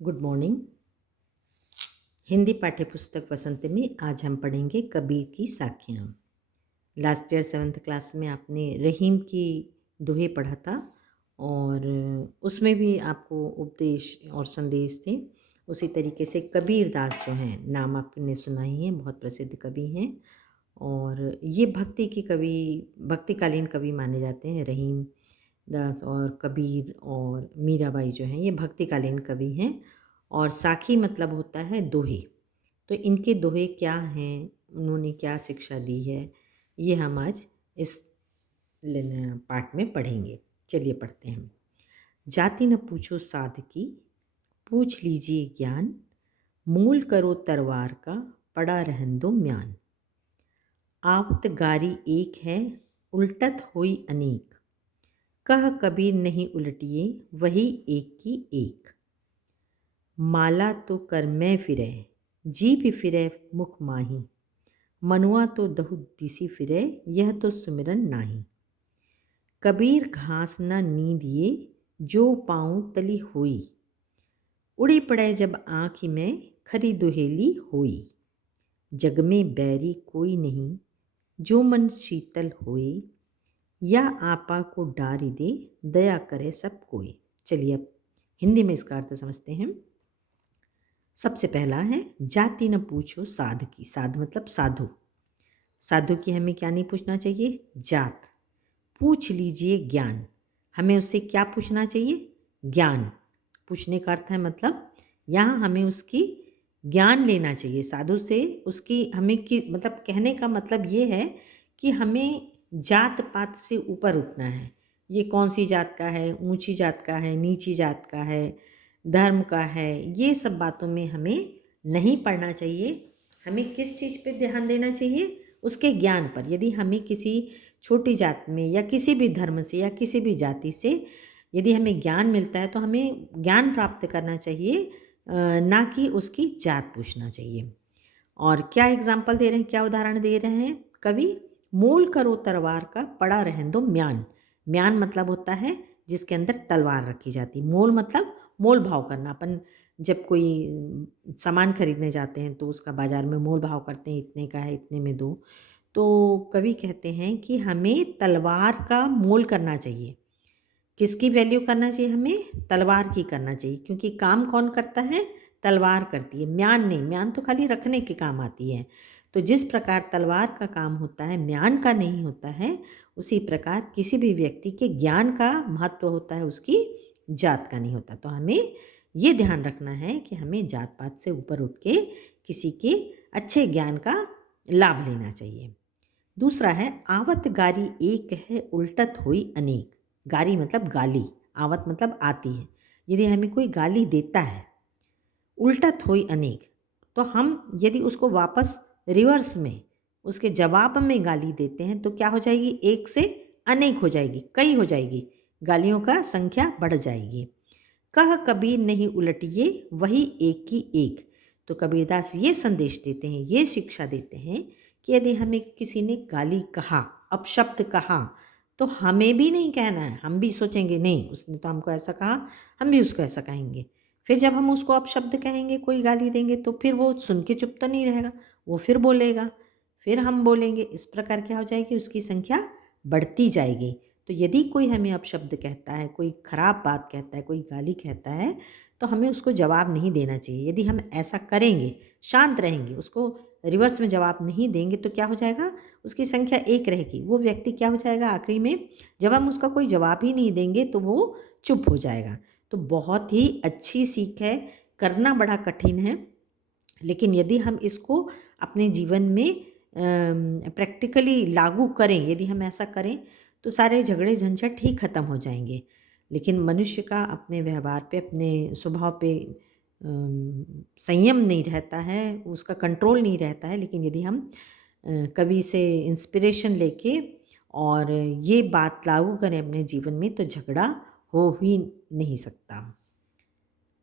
Good morning. Hindi पाठ्यपुस्तक वसंत में आज हम पढ़ेंगे कबीर की साखियाँ। लास्ट ईयर 7th क्लास में आपने रहीम की दोहे पढ़ा था और उसमें भी आपको उपदेश और संदेश थे। उसी तरीके से कबीर दास जो हैं, नाम आपने सुना ही है, बहुत प्रसिद्ध कवि हैं और ये भक्तिकालीन कवि माने जाते हैं। रहीम दास और कबीर और मीराबाई जो हैं, ये भक्तिकालीन कवि हैं। और साखी मतलब होता है दोहे। तो इनके दोहे क्या हैं, उन्होंने क्या शिक्षा दी है, ये हम आज इस पाठ में पढ़ेंगे। चलिए पढ़ते हैं। जाति न पूछो साध की, पूछ लीजिए ज्ञान। मूल करो तरवार का, पड़ा रहन दो म्यान। आवत गारी एक है, उल्टत होई अनेक। कह कबीर नहीं उलटिए, वही एक की एक। माला तो कर मैं फिरै, जीभ फिरै मुख माही। मनुआ तो दहु दिसी फिरै, यह तो सुमिरन नाही। कबीर घास न नींदिए, जो पाऊँ तली होई। उड़ी पड़े जब आँख में, खरी दुहेली होई। जग में बैरी कोई नहीं, जो मन शीतल होए। या आपा को डारी दे, दया करे सब कोई। चलिए अब हिंदी में इसका अर्थ समझते हैं। सबसे पहला है जाति न पूछो साध की। साध मतलब साधु। साधु की हमें क्या नहीं पूछना चाहिए? जात। पूछ लीजिए ज्ञान। हमें उससे क्या पूछना चाहिए? ज्ञान। पूछने का अर्थ है मतलब यहाँ हमें उसकी ज्ञान लेना चाहिए। साधु से उसकी हमें मतलब कहने का मतलब ये है कि हमें जात पात से ऊपर उठना है। ये कौन सी जात का है, ऊंची जात का है, नीची जात का है, धर्म का है, ये सब बातों में हमें नहीं पढ़ना चाहिए। हमें किस चीज़ पे ध्यान देना चाहिए? उसके ज्ञान पर। यदि हमें किसी छोटी जात में या किसी भी धर्म से या किसी भी जाति से यदि हमें ज्ञान मिलता है तो हमें ज्ञान प्राप्त करना चाहिए, ना कि उसकी जात पूछना चाहिए। और क्या एग्जाम्पल दे रहे हैं, क्या उदाहरण दे रहे हैं कवि? मोल करो तलवार का, पड़ा रहन दो म्यान। म्यान मतलब होता है जिसके अंदर तलवार रखी जाती। मोल मतलब मोल भाव करना। अपन जब कोई सामान खरीदने जाते हैं तो उसका बाजार में मोल भाव करते हैं, इतने का है इतने में दो। तो कवि कहते हैं कि हमें तलवार का मोल करना चाहिए। किसकी वैल्यू करना चाहिए? हमें तलवार की करना चाहिए, क्योंकि काम कौन करता है? तलवार करती है, म्यान नहीं। म्यान तो खाली रखने के काम आती है। तो जिस प्रकार तलवार का काम होता है, म्यान का नहीं होता है, उसी प्रकार किसी भी व्यक्ति के ज्ञान का महत्व होता है, उसकी जात का नहीं होता। तो हमें ये ध्यान रखना है कि हमें जात पात से ऊपर उठ के किसी के अच्छे ज्ञान का लाभ लेना चाहिए। दूसरा है आवत गारी एक है, उल्टत हुई अनेक। गारी मतलब गाली, आवत मतलब आती है। यदि हमें कोई गाली देता है, उल्टत हुई अनेक, तो हम यदि उसको वापस रिवर्स में उसके जवाब में गाली देते हैं तो क्या हो जाएगी? एक से अनेक हो जाएगी, कई हो जाएगी, गालियों का संख्या बढ़ जाएगी। कह कबीर नहीं उलटिए, वही एक की एक। तो कबीरदास ये संदेश देते हैं, ये शिक्षा देते हैं कि यदि हमें किसी ने गाली कहा, अपशब्द कहा, तो हमें भी नहीं कहना है। हम भी सोचेंगे नहीं, उसने तो हमको ऐसा कहा, हम भी उसको ऐसा कहेंगे। फिर जब हम उसको अपशब्द कहेंगे, कोई गाली देंगे, तो फिर वो सुन के चुप तो नहीं रहेगा, वो फिर बोलेगा, फिर हम बोलेंगे। इस प्रकार क्या हो जाएगी? उसकी संख्या बढ़ती जाएगी। तो यदि कोई हमें अपशब्द कहता है, कोई खराब बात कहता है, कोई गाली कहता है, तो हमें उसको जवाब नहीं देना चाहिए। यदि हम ऐसा करेंगे, शांत रहेंगे, उसको रिवर्स में जवाब नहीं देंगे, तो क्या हो जाएगा? उसकी संख्या एक रहेगी। वो व्यक्ति क्या हो जाएगा आखिरी में? जब हम उसका कोई जवाब ही नहीं देंगे तो वो चुप हो जाएगा। तो बहुत ही अच्छी सीख है, करना बड़ा कठिन है, लेकिन यदि हम इसको अपने जीवन में प्रैक्टिकली लागू करें, यदि हम ऐसा करें, तो सारे झगड़े झंझट ही ख़त्म हो जाएंगे। लेकिन मनुष्य का अपने व्यवहार पे, अपने स्वभाव पे संयम नहीं रहता है, उसका कंट्रोल नहीं रहता है। लेकिन यदि हम कवि से इंस्पिरेशन लेके और ये बात लागू करें अपने जीवन में, तो झगड़ा हो ही नहीं सकता।